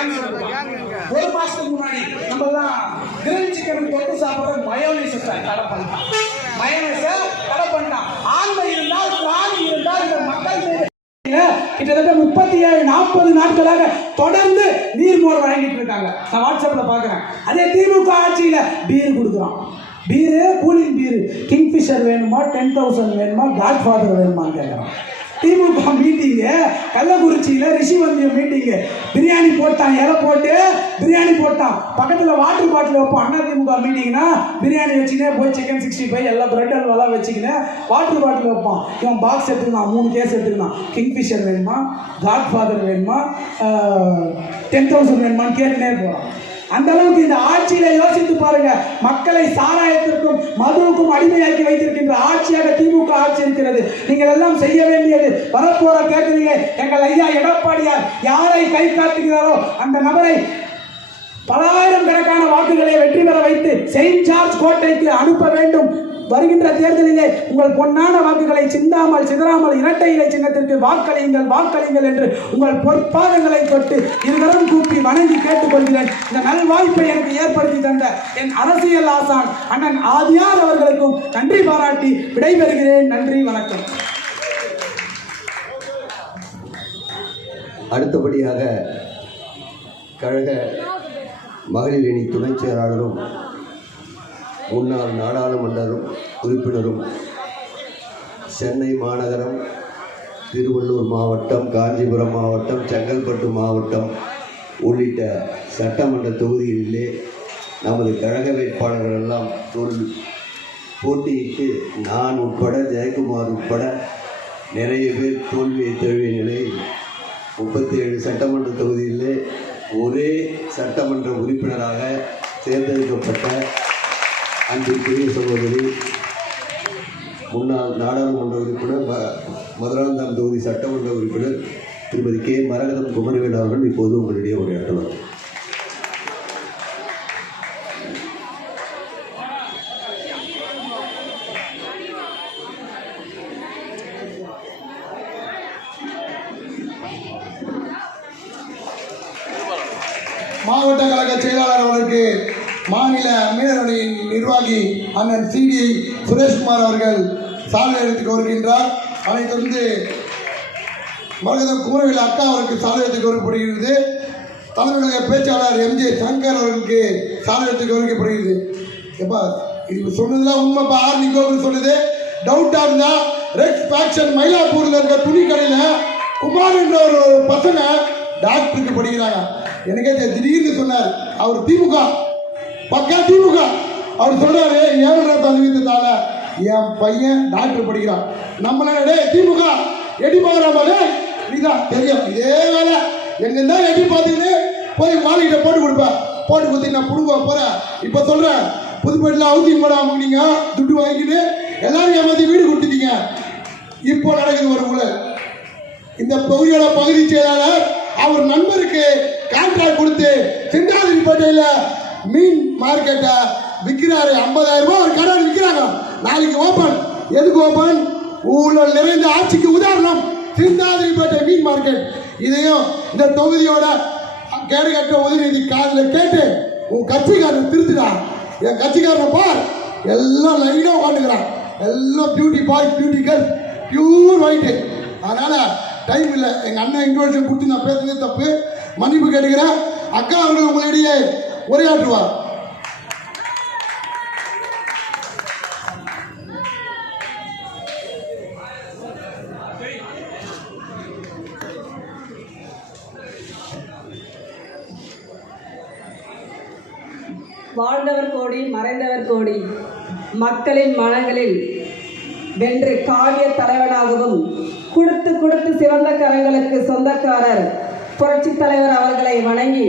ஒரு மாசத்துக்கு முன்னாடி நம்ம எல்லாம் கிரில் சிக்கன் தொட்டு சாப்பிடுற மயோனைஸ் தடை பண்ணலாம். மயோனைஸ தடை பண்ணலாம். ஆண்மை இருந்தால் பிராணி இருந்தால் இந்த மக்கள் கிட்டத்தட்ட 37-40 நாட்களாக தொடர்ந்து நீர்மோர் வழங்கிட்டு இருக்காங்க. நான் வாட்ஸ்அப்ல பாக்குறேன். அதே திமுக ஆட்சியில பீர் கொடுக்குறோம். பீரு கூலிங் பீரு கிங்ஃபிஷர் வேணுமா, 10,000 வேணுமா, காட்ஃபாதர் வேணுமான்னு கேட்குறோம். திமுக மீட்டிங்கு கள்ளக்குறிச்சியில் ரிஷிவந்தியம் மீட்டிங்கு பிரியாணி போட்டான், இலை போட்டு பிரியாணி போட்டான். பக்கத்தில் வாட்டர் பாட்டில் வைப்போம். அண்ணா திமுக மீட்டிங்னா பிரியாணி வச்சுக்கினே போய் சிக்கன் 65 எல்லாம் பிரெட் அல்வாலாம் வச்சுக்கினே வாட்டர் பாட்டில் வைப்பான். இவன் பாக்ஸ் எடுத்துக்கலாம், 3 கேஸ் எடுத்துக்கலாம். கிங்ஃபிஷர் வேணுமா, காட்ஃபாதர் வேணுமா, 10,000 வேணுமான்னு கேட்டுனே போகிறான். அந்த அளவுக்கு இந்த ஆட்சியில யோசித்து பாருங்க. மக்களை சாராயத்திற்கும் மதுவுக்கும் அடிமையாக்கி வைத்திருக்கின்ற ஆட்சியாக திமுக ஆட்சி இருக்கிறது. நீங்கள் எல்லாம் செய்ய வேண்டியது, வரப்போற தேர்தலிலே எங்கள் ஐயா எடப்பாடியார் யாரை கை காட்டுகிறாரோ அந்த நபரை பலாயிரம் கணக்கான வாக்குகளை வெற்றி பெற வைத்து செயின்ட் ஜார்ஜ் கோட்டைக்கு அனுப்ப வேண்டும். வருகின்ற தேர்தலிலே உங்கள் பொன்னான வாக்குகளை சிந்தாமல் சிதறாமல் இரட்டை இலை சின்னத்திற்கு வாக்களியுங்கள் என்று உங்கள் பொற்பாதங்களை தொட்டு இருவரும் கூப்பி வணங்கி கேட்டுக்கொள்கிறேன். இந்த நல்வாய்ப்பை எனக்கு ஏற்படுத்தி தந்த என் அரசியல் ஆசான் அண்ணன் ஆதியார் அவர்களுக்கும் நன்றி பாராட்டி விடைபெறுகிறேன். நன்றி, வணக்கம். அடுத்தபடியாக கழக மகளிர் அணி துணைச் செயலாளரும் முன்னாள் நாடாளுமன்ற உறுப்பினரும் சென்னை மாநகரம், திருவள்ளூர் மாவட்டம், காஞ்சிபுரம் மாவட்டம், செங்கல்பட்டு மாவட்டம் உள்ளிட்ட சட்டமன்ற தொகுதிகளிலே நமது கழக வேட்பாளர்கள் எல்லாம் போட்டியிட்டு நான் உட்பட ஜெயக்குமார் உட்பட நிறைய பேர் தோல்வியை தழுவிய நிலையில் 37 சட்டமன்ற தொகுதியிலே ஒரே சட்டமன்ற உறுப்பினராக தேர்ந்தெடுக்கப்பட்ட அன்பிற்குரிய சகோதரி முன்னாள் நாடாளுமன்ற உறுப்பினர், மதுராந்தகம் தொகுதி சட்டமன்ற உறுப்பினர் திருமதி கே. மரகதம் குமரவேல் அவர்கள் இப்போது உங்களிடையே உரையாற்றுவார். மாவட்ட கழக செயலாளர் அவர்களுக்கு மாநில மீனவனின் நிர்வாகி அண்ணன் சிடி சுரேஷ்குமார் அவர்கள் சாலை எடுத்துக் வருகின்றார். அதைத் தொடர்ந்து மரகதம் குமரவேல் அக்கா அவருக்கு சாலை எடுத்துக் வருகிறது. தலைமை பேச்சாளர் எம்ஜே சங்கர் அவர்களுக்கு சாலை எடுத்துக் வருகிறது. எப்பா இது சொன்னதுலாம் உண்மைப்பா. ஆர்மி கோவில் சொன்னது டவுட்டாக இருந்தா ரெட் ஃபேக்ஷன் மயிலாப்பூரில் இருக்க துணி கடையில் குமார் என்ற ஒரு பசங்க டாக்டருக்கு படிக்கிறாங்க. எனக்கே திடீர்னு சொன்னார். அவர் திமுக பக்கா திமுக. அவர் சொல்றாரு 7,000 என் பையன் டாக்டர் படிக்கிறான். நம்மளே திமுக எட்டி பார்க்குறாமலே நீதான் தெரியும். இதே வேலை எங்க தான் எட்டி பார்த்துக்கிட்டு போய் மாளிகிட்ட போட்டு கொடுப்பேன். போட்டு கொடுத்து நான் புடுங்க போறேன். இப்போ சொல்றேன், புதுப்பேட்டில் ஹவுசிங் போட வாங்கினீங்க, துட்டு வாங்கிட்டு எல்லாரும் ஏமாத்தி வீடு கொடுத்துட்டீங்க. இப்போ நடக்குது ஒரு ஊழல். இந்த பகுதியோட பகுதி செயலாளர் அவர் நண்பருக்கு கான்ட்ராக்ட் கொடுத்து சிந்தாதிரிப்பேட்டையில் மீன் மார்க்கெட்டை விற்கிறாரு. 50,000 ரூபாய் ஒரு கடை விற்கிறாங்க. நாளைக்கு ஓப்பன். எதுக்கு ஓப்பன்? ஊழல் நிறைந்த ஆட்சிக்கு உதாரணம் சிந்தாதிரிப்பேட்டை மீன் மார்க்கெட். இதையும் இந்த தொகுதியோட கேடுகட்ட உதவி காதில் கேட்டு உன் கட்சிக்காரன் திருத்துடா. என் கட்சிக்காரனை பார், எல்லாம் லைனாக உட்காந்துக்கிறான். எல்லாம் பியூட்டி பாய், பியூட்டி கேர்ள், பியூர் ஒயிட்டு. அதனால டைம் இல்லை. எங்கள் அண்ணன் இன்ட்ரோடக்ஷன் கொடுத்து நான் பேசுனது தப்பு, மன்னிப்பு கேட்டுக்கிறேன். அக்கா அவர்கள் உங்களிடையே உரையாற்றுவார். வாழ்ந்தவர் கோடி மறைந்தவர் கோடி, மக்களின் மனங்களில் வென்று காவிய தலைவனாகவும் கொடுத்து கொடுத்து சிவந்த கரங்களுக்கு சொந்தக்காரர் புரட்சி தலைவர் அவர்களை வணங்கி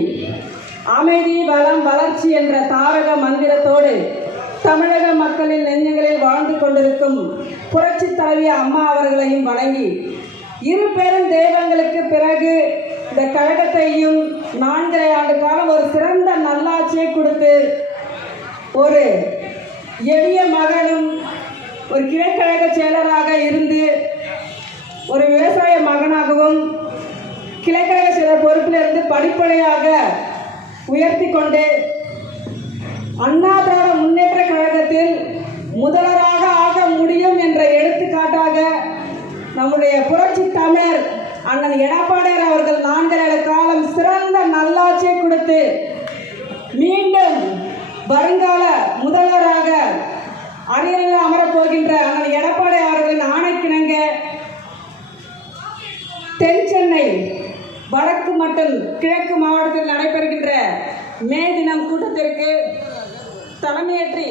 அமைதி வளம் வளர்ச்சி என்ற தாரக மந்திரத்தோடு தமிழக மக்களின் நெஞ்சங்களில் வாழ்ந்து கொண்டிருக்கும் புரட்சி தலைவி அம்மா அவர்களையும் வணங்கி இரு பெரும் தெய்வங்களுக்கு பிறகு இந்த கழகத்தையும் 4 ஆண்டு காலம் ஒரு சிறந்த நல்லாட்சியை கொடுத்து ஒரு எளிய மகனும் ஒரு கிளைக்கழக செயலராக இருந்து ஒரு விவசாய மகனாகவும் கிளைக்கழக செயலர் பொறுப்பிலிருந்து படிப்படியாக உயர்த்தி கொண்டு அண்ணா திராவிட முன்னேற்ற கழகத்தில் முதல்வராக ஆக முடியும் என்ற எடுத்துக்காட்டாக நம்முடைய புரட்சி தமிழர் அண்ணன் எடப்பாடியார் அவர்கள் 4 காலம் சிறந்த நல்லாட்சியை கொடுத்து மீண்டும் வருங்கால முதல்வராக அரியணையில் அமரப் போகின்ற அண்ணன் எடப்பாடி அவர்களின் ஆணைக்கிணங்க தென் சென்னை வடக்கு மற்றும் கிழக்கு மாவட்டத்தில் நடைபெறுகின்ற மே தினம் கூட்டத்திற்கு தலைமையேற்றி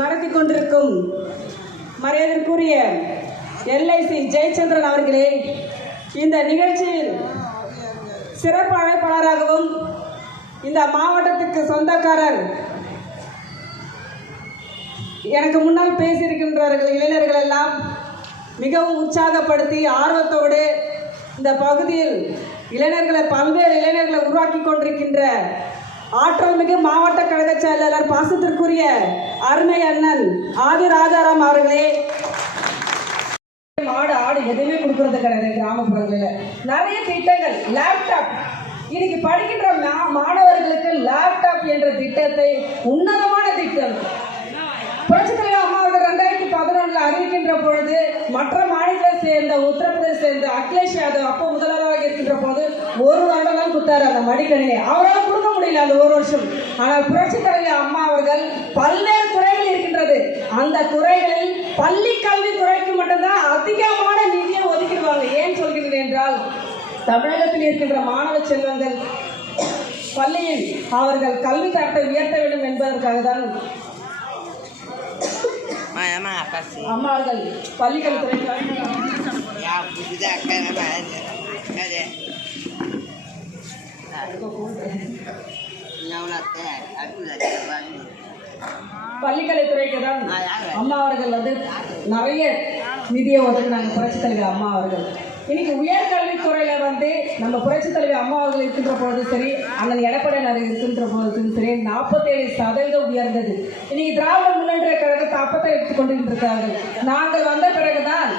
நடத்தி கொண்டிருக்கும் மரியாதைக்குரிய எல்ஐசி ஜெயச்சந்திரன் அவர்களே, இந்த நிகழ்ச்சியில் சிறப்பு அழைப்பாளராகவும் இந்த மாவட்டத்துக்கு சொந்தக்காரர் எனக்கு முன்னால் பேசியிருக்கின்றார்கள் இளைஞர்கள் எல்லாம் மிகவும் உற்சாகப்படுத்தி ஆர்வத்தோடு இந்த பகுதியில் பல்வேறு இளைஞர்களை உருவாக்கி கொண்டிருக்கின்ற ஆற்றல் மிகு மாவட்ட கழக செயலாளர் பாசத்திற்குரிய அருமை அண்ணன் ஆதி ராஜாராம் அவர்களே, ஆடு எதுவுமே கொடுக்கறது கிடையாது கிராமப்புறங்களில். நிறைய திட்டங்கள், லேப்டாப் இன்னைக்கு படிக்கின்ற மாணவர்களுக்கு லேப்டாப் என்ற திட்டத்தை உன்னதமான திட்டம் புரட்சித்தலைவர் அம்மா அவர்கள் 2011 அறிவிக்கின்ற பொழுது மற்ற மாநிலத்தை சேர்ந்த உத்தரப்பிரதேச சேர்ந்த அகிலேஷ் யாதவ் அப்போ முதல்வராக இருக்கின்ற போது 1 வருடம் தான் கொடுத்தாரு அந்த மடிக்கணினி. அவரால் கொடுக்க முடியல அந்த 1 வருஷம். ஆனால் புரட்சித்தலைவர் அம்மா அவர்கள் பல்வேறு துறைகள் இருக்கின்றது, அந்த துறைகளில் பள்ளி கல்வி துறைக்கு மட்டும்தான் அதிகமான நிதியை ஒதுக்கிடுவாங்க. ஏன் சொல்கிறேன் என்றால், தமிழகத்தில் இருக்கின்ற மாணவ செல்வங்கள் பள்ளியில் அவர்கள் கல்வி தரத்தை உயர்த்த வேண்டும் என்பதற்காக தான் அம்மா அவர்கள் பள்ளிக்கல்வித்துறை பள்ளிக்கல்வித்துறைக்கு தான் அம்மா அவர்கள் நிறைய நிதியை ஒதுக்கினாங்க புரட்சி தலைவர் அம்மா அவர்கள். இன்னைக்கு உயர்கல்வித்துறையில நம்ம புரட்சி தலைவர் அம்மா அவர்கள் இருக்கின்ற பொழுது சரி, அண்ணன் எடப்பாடியார் இருக்கின்ற பொழுதும் சரி 47% உயர்ந்தது. இன்னைக்கு திராவிட முன்னேற்ற கழகத்தை அப்பத்தை எடுத்துக் கொண்டிருக்கிறார்கள். நாங்கள் வந்த பிறகுதான்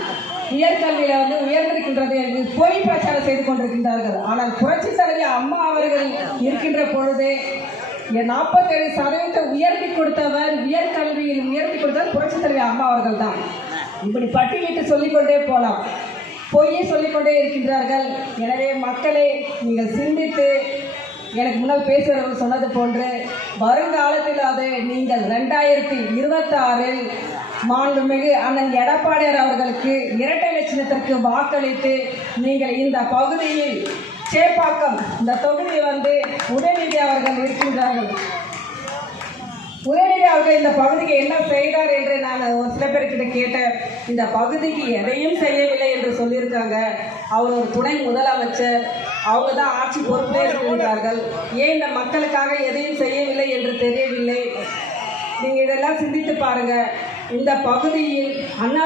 உயர்கல்வியில உயர்ந்திருக்கின்றது என்று பொய் பிரச்சாரம் செய்து கொண்டிருக்கின்றார்கள். ஆனால் புரட்சி தலைவர் அம்மா அவர்கள் இருக்கின்ற பொழுது 47% உயர்த்தி கொடுத்தவர், உயர்கல்வியில் உயர்த்தி கொடுத்தவர் புரட்சி தலைவர் அம்மா அவர்கள் தான். இப்படி பட்டியலிட்டு சொல்லிக்கொண்டே போலாம், பொய்யை சொல்லிக்கொண்டே இருக்கின்றார்கள். எனவே மக்களை நீங்கள் சிந்தித்து, எனக்கு முன்னால் பேசுகிறவர்கள் சொன்னது போன்று வருங்காலத்தில் நீங்கள் 2026 மாண்புமிகு அண்ணன் எடப்பாடியார் அவர்களுக்கு இரட்டை இலட்சணத்திற்கு வாக்களித்து நீங்கள் இந்த பகுதியில் சேப்பாக்கம் இந்த தொகுதி உதயநிதி அவர்கள் இருக்கின்றார்கள். உதயநிதி அவர்கள் இந்த பகுதிக்கு என்ன செய்தார் என்று நான் ஒரு சில பேர்கிட்ட கேட்டேன். இந்த பகுதிக்கு எதையும் செய்யவில்லை என்று சொல்லியிருக்காங்க. அவர் ஒரு துணை முதலமைச்சர், அவங்க தான் ஆட்சி பொறுப்பே இருக்கின்றார்கள். ஏன் இந்த மக்களுக்காக எதையும் செய்யவில்லை என்று தெரியவில்லை. நீங்கள் இதெல்லாம் சிந்தித்து பாருங்க. இந்த பகுதியில் அண்ணா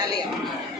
Dale.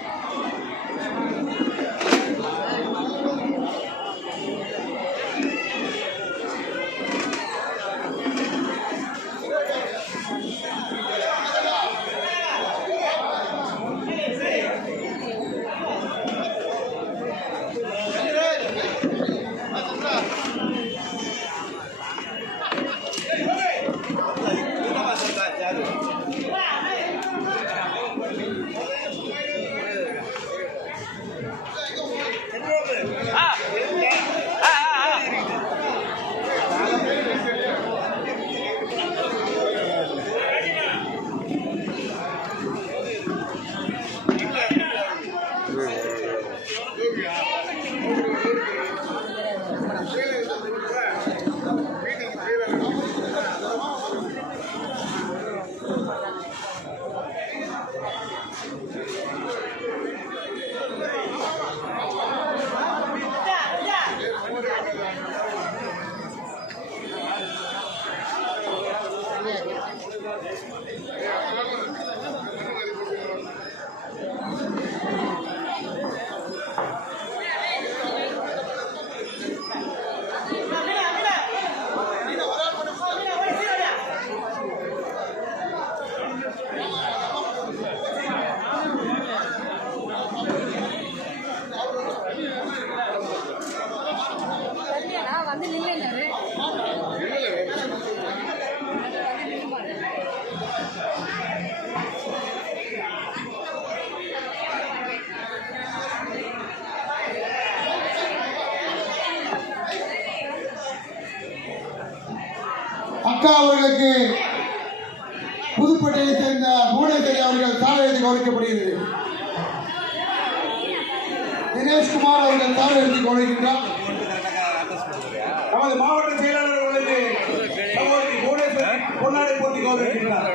அக்கா அவர்களுக்கு புதுப்பேட்டையை சேர்ந்த புவனேஸ்வரி அவர்கள் சாலையத்தை கவனிக்கப்படுகிறது. தினேஷ்குமார் அவர்கள் சாலையத்தை கவனிக்கின்றார். நமது மாவட்ட செயலாளர் அவர்களுக்கு சகோதரி புவனேஸ்வரி பொன்னாடை போட்டி கௌரவிக்கின்றார்.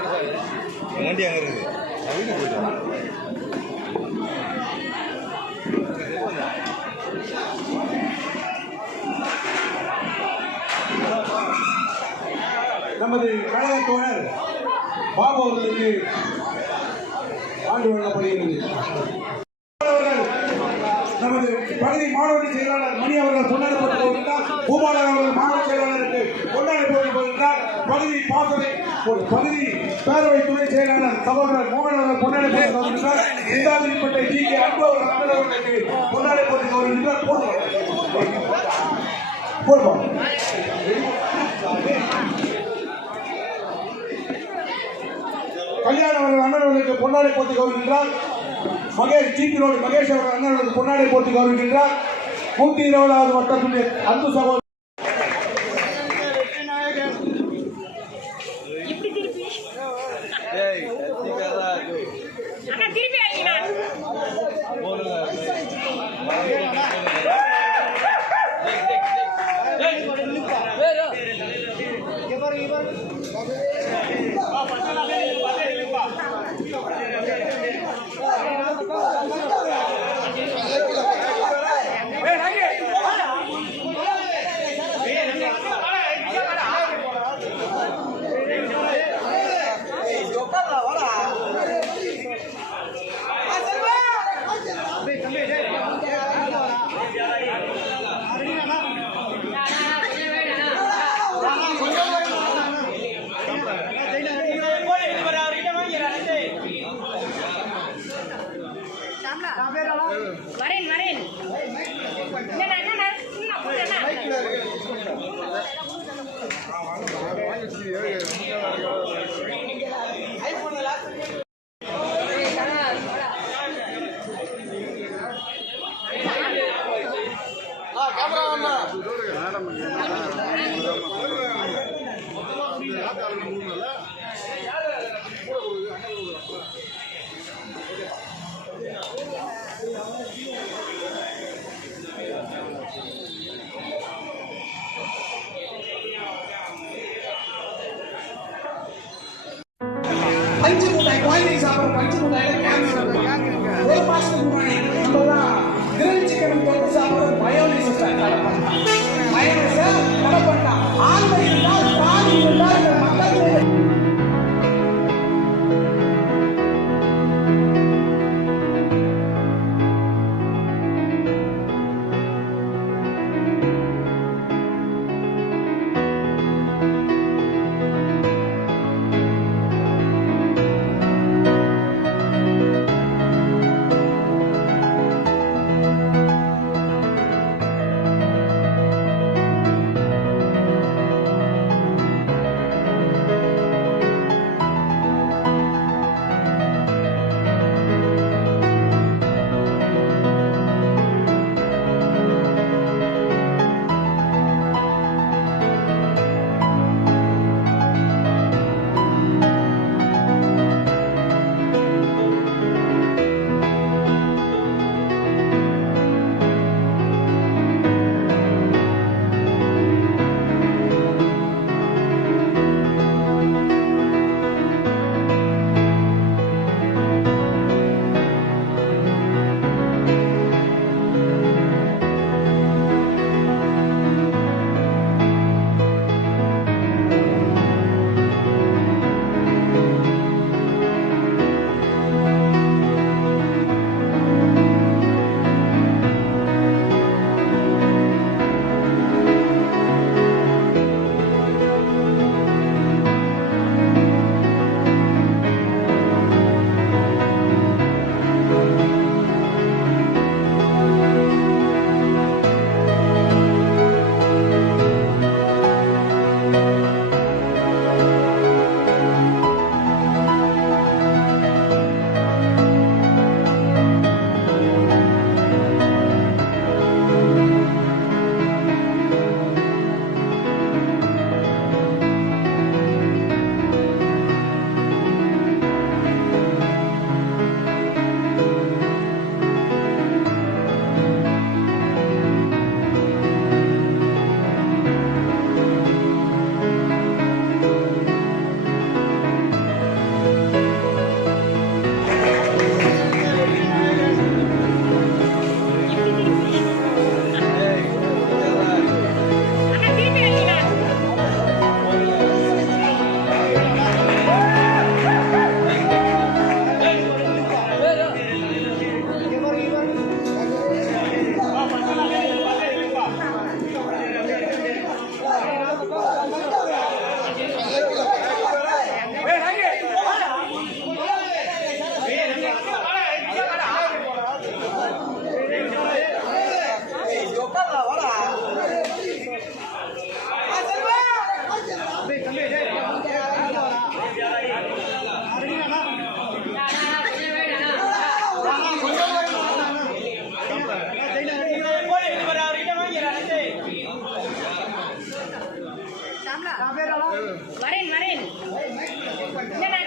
நமது கழக தோழர் பாபு அவர்களுக்கு ஆண்டு வழங்கப்படுகிறது. நமது பகுதி மாவட்ட செயலாளர் மணி அவர்கள் பொன்னாடை போட்டி போகின்றார். பூமாளர் அவர்கள் மாவட்ட செயலாளருக்கு பொன்னாடை போட்டி போகின்றார். பகுதி பாசறை பகுதி பேரவை துணை செயலாளர் சகோதரர் மோகன் அவர்கள் பொன்னாடை போட்டி போகின்றார். இந்தாதிரிப்பட்டை ஜி கே அன்பு அவர்களுக்கு பொன்னாடை போட்டி போகின்றார். போடுவோம். கல்யாணம் அவர்கள் அண்ணர்களுக்கு பொன்னாடை போட்டி கௌரவிக்கின்றார். மகேஷ் ஜிபி ரோடு மகேஷ் அவர்கள் அண்ணர்களுக்கு பொன்னாடை போட்டி கௌரவிக்கின்றார். 120வது வட்டத்துடைய அன்பு சகோதரர் வரேன் வரேன் பஞ்சு முட்டாய் குழந்தை சாப்பிட்ற பஞ்சு முட்டாயில கேன்சர் ஒரு மாசத்துக்கு முன்னாடி நம்ம தான் கிரில் சிக்கன் தொட்டு சாப்பிட்ற மயோனைஸ் தடை பண்ணலாம். மயோனைஸ தடை பண்ணலாம். ஆண்மை இருந்தால் பால் இருந்தால் இந்த மக்கள் வரேன் வரேன் என்ன